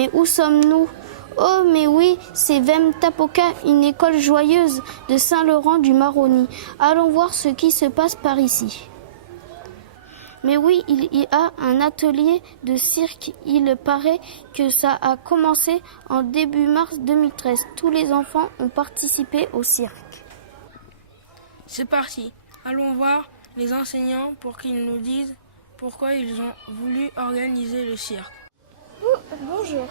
Mais où sommes-nous? Oh, mais oui, c'est Vemtapoka, une école joyeuse de Saint-Laurent-du-Maroni. Allons voir ce qui se passe par ici. Mais oui, il y a un atelier de cirque. Il paraît que ça a commencé en début mars 2013. Tous les enfants ont participé au cirque. C'est parti. Allons voir les enseignants pour qu'ils nous disent pourquoi ils ont voulu organiser le cirque. Bonjour.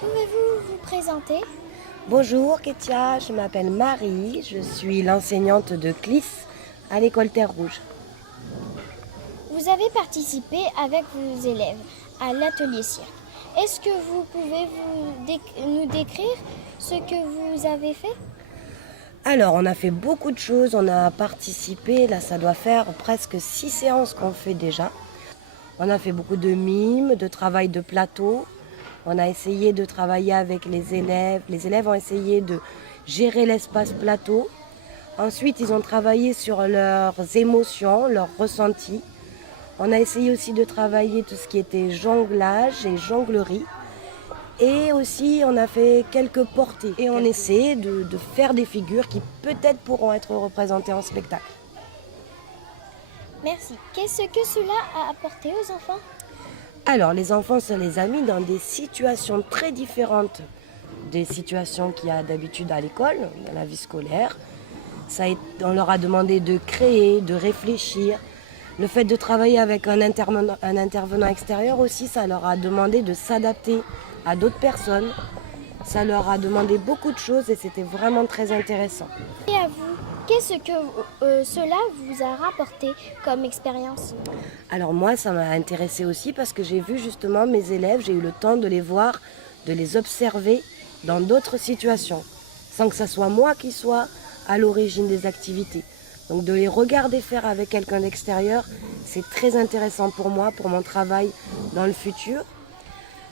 Pouvez-vous vous présenter? Bonjour Ketia, je m'appelle Marie, je suis l'enseignante de CLIS à l'école Terre Rouge. Vous avez participé avec vos élèves à l'atelier cirque. Est-ce que vous pouvez nous décrire ce que vous avez fait? Alors on a fait beaucoup de choses, on a participé, là ça doit faire presque 6 séances qu'on fait déjà. On a fait beaucoup de mimes, de travail de plateau. On a essayé de travailler avec les élèves. Les élèves ont essayé de gérer l'espace plateau. Ensuite, ils ont travaillé sur leurs émotions, leurs ressentis. On a essayé aussi de travailler tout ce qui était jonglage et jonglerie. Et aussi, on a fait quelques portées. Et on essaie de faire des figures qui peut-être pourront être représentées en spectacle. Merci. Qu'est-ce que cela a apporté aux enfants? Alors, les enfants, ça les a mis dans des situations très différentes des situations qu'il y a d'habitude à l'école, dans la vie scolaire. On leur a demandé de créer, de réfléchir. Le fait de travailler avec un intervenant extérieur aussi, ça leur a demandé de s'adapter à d'autres personnes. Ça leur a demandé beaucoup de choses et c'était vraiment très intéressant. Et à vous, qu'est-ce que cela vous a rapporté comme expérience? Alors moi, ça m'a intéressée aussi parce que j'ai vu justement mes élèves, j'ai eu le temps de les voir, de les observer dans d'autres situations, sans que ce soit moi qui soit à l'origine des activités. Donc de les regarder faire avec quelqu'un d'extérieur, c'est très intéressant pour moi, pour mon travail dans le futur.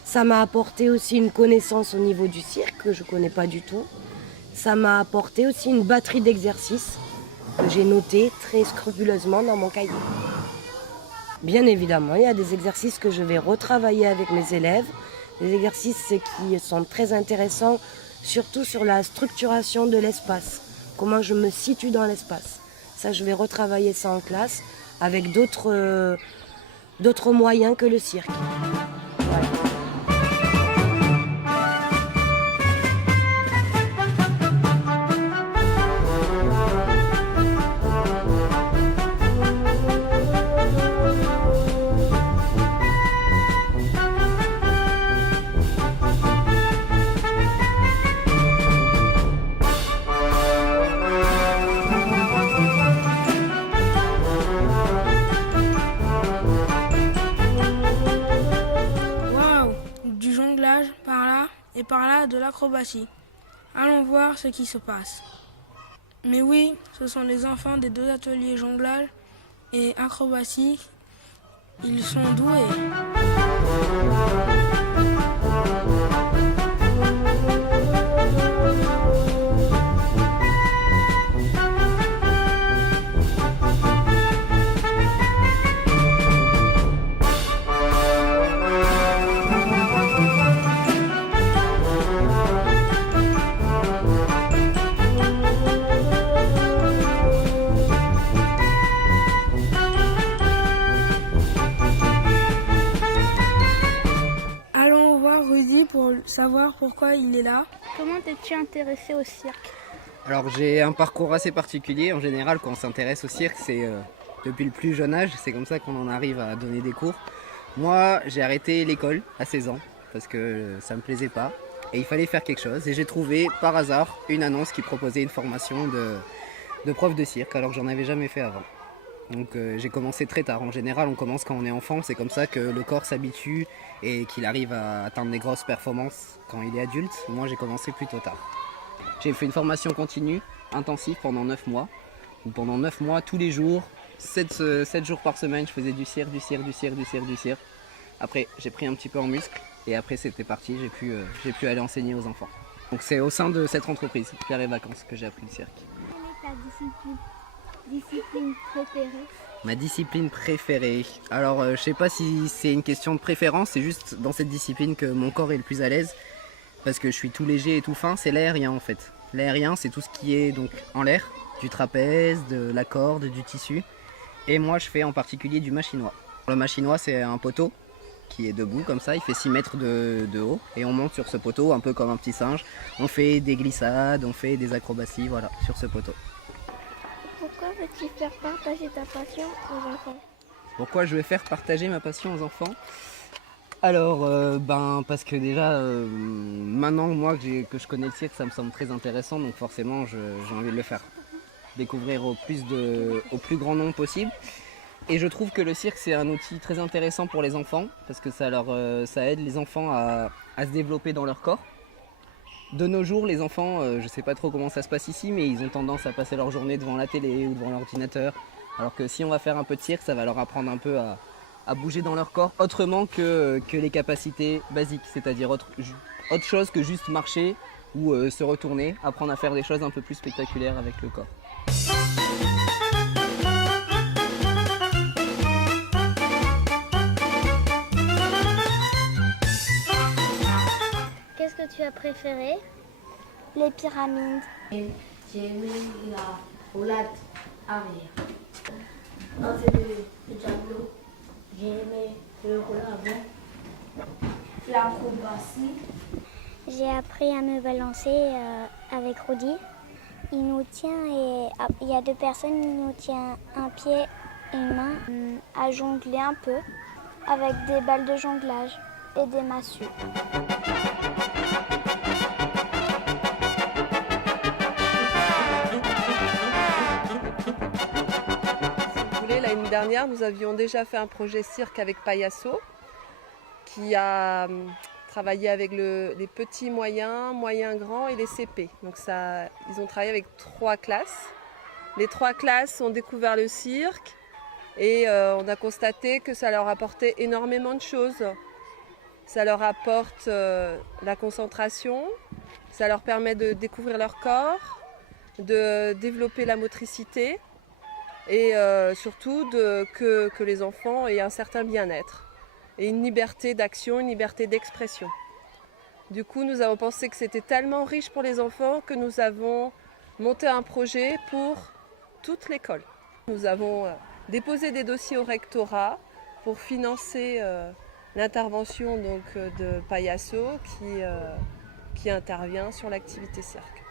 Ça m'a apporté aussi une connaissance au niveau du cirque que je ne connais pas du tout. Ça m'a apporté aussi une batterie d'exercices que j'ai noté très scrupuleusement dans mon cahier. Bien évidemment, il y a des exercices que je vais retravailler avec mes élèves, des exercices qui sont très intéressants, surtout sur la structuration de l'espace, comment je me situe dans l'espace. Ça, je vais retravailler ça en classe avec d'autres moyens que le cirque. Voilà. Et par là de l'acrobatie. Allons voir ce qui se passe. Mais oui, ce sont les enfants des deux ateliers jonglage et acrobatie. Ils sont doués. Pour savoir pourquoi il est là. Comment t'es-tu intéressé au cirque? Alors j'ai un parcours assez particulier. En général, quand on s'intéresse au cirque, c'est depuis le plus jeune âge. C'est comme ça qu'on en arrive à donner des cours. Moi, j'ai arrêté l'école à 16 ans parce que ça me plaisait pas. Et il fallait faire quelque chose. Et j'ai trouvé par hasard une annonce qui proposait une formation de prof de cirque alors que j'en avais jamais fait avant. Donc j'ai commencé très tard. En général, on commence quand on est enfant. C'est comme ça que le corps s'habitue et qu'il arrive à atteindre des grosses performances quand il est adulte. Moi, j'ai commencé plutôt tard. J'ai fait une formation continue, intensive pendant 9 mois. Où pendant 9 mois, tous les jours, 7 jours par semaine, je faisais du cirque. Après, j'ai pris un petit peu en muscle et après, c'était parti. J'ai pu aller enseigner aux enfants. Donc c'est au sein de cette entreprise, Pierre et Vacances, que j'ai appris le cirque. Quelle est ta discipline? discipline préférée? Ma discipline préférée. Alors, je sais pas si c'est une question de préférence, c'est juste dans cette discipline que mon corps est le plus à l'aise. Parce que je suis tout léger et tout fin, c'est l'aérien en fait. L'aérien, c'est tout ce qui est donc en l'air, du trapèze, de la corde, du tissu. Et moi, je fais en particulier du machinois. Le machinois, c'est un poteau qui est debout comme ça, il fait 6 mètres de haut. Et on monte sur ce poteau un peu comme un petit singe. On fait des glissades, on fait des acrobaties, voilà, sur ce poteau. Pourquoi veux-tu faire partager ta passion aux enfants? Pourquoi je vais faire partager ma passion aux enfants? Alors, parce que déjà, maintenant moi que je connais le cirque, ça me semble très intéressant, donc forcément j'ai envie de le faire découvrir au plus grand nombre possible. Et je trouve que le cirque c'est un outil très intéressant pour les enfants, parce que ça aide les enfants à se développer dans leur corps. De nos jours, les enfants, je ne sais pas trop comment ça se passe ici, mais ils ont tendance à passer leur journée devant la télé ou devant l'ordinateur, alors que si on va faire un peu de cirque, ça va leur apprendre un peu à bouger dans leur corps autrement que les capacités basiques, c'est-à-dire autre chose que juste marcher ou se retourner, apprendre à faire des choses un peu plus spectaculaires avec le corps. Qu'est-ce que tu as préféré? Les pyramides. J'ai aimé la roulade arrière. On fait le tableau. J'ai aimé le roulade avant. L'acrobatie. J'ai appris à me balancer avec Rudy. Il nous tient et il y a 2 personnes, il nous tient un pied et une main à jongler un peu avec des balles de jonglage et des massues. L'année dernière, nous avions déjà fait un projet cirque avec Payasso qui a travaillé avec les petits moyens, moyens grands et les CP. Donc ils ont travaillé avec 3 classes. Les 3 classes ont découvert le cirque et on a constaté que ça leur apportait énormément de choses. Ça leur apporte la concentration, ça leur permet de découvrir leur corps, de développer la motricité. Et surtout que les enfants aient un certain bien-être et une liberté d'action, une liberté d'expression. Du coup, nous avons pensé que c'était tellement riche pour les enfants que nous avons monté un projet pour toute l'école. Nous avons déposé des dossiers au rectorat pour financer l'intervention de Payasso qui intervient sur l'activité cirque.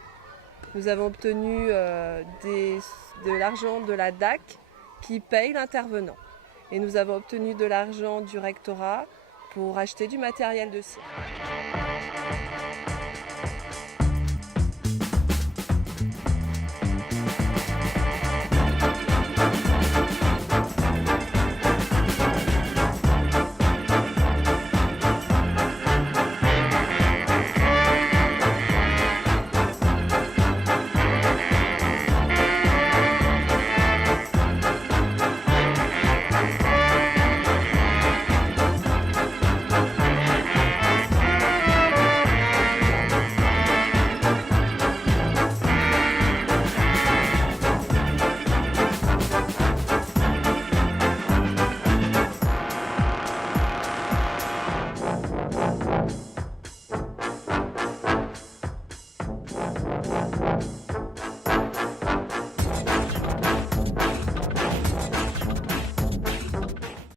Nous avons obtenu de l'argent de la DAC qui paye l'intervenant. Et nous avons obtenu de l'argent du rectorat pour acheter du matériel de cirque.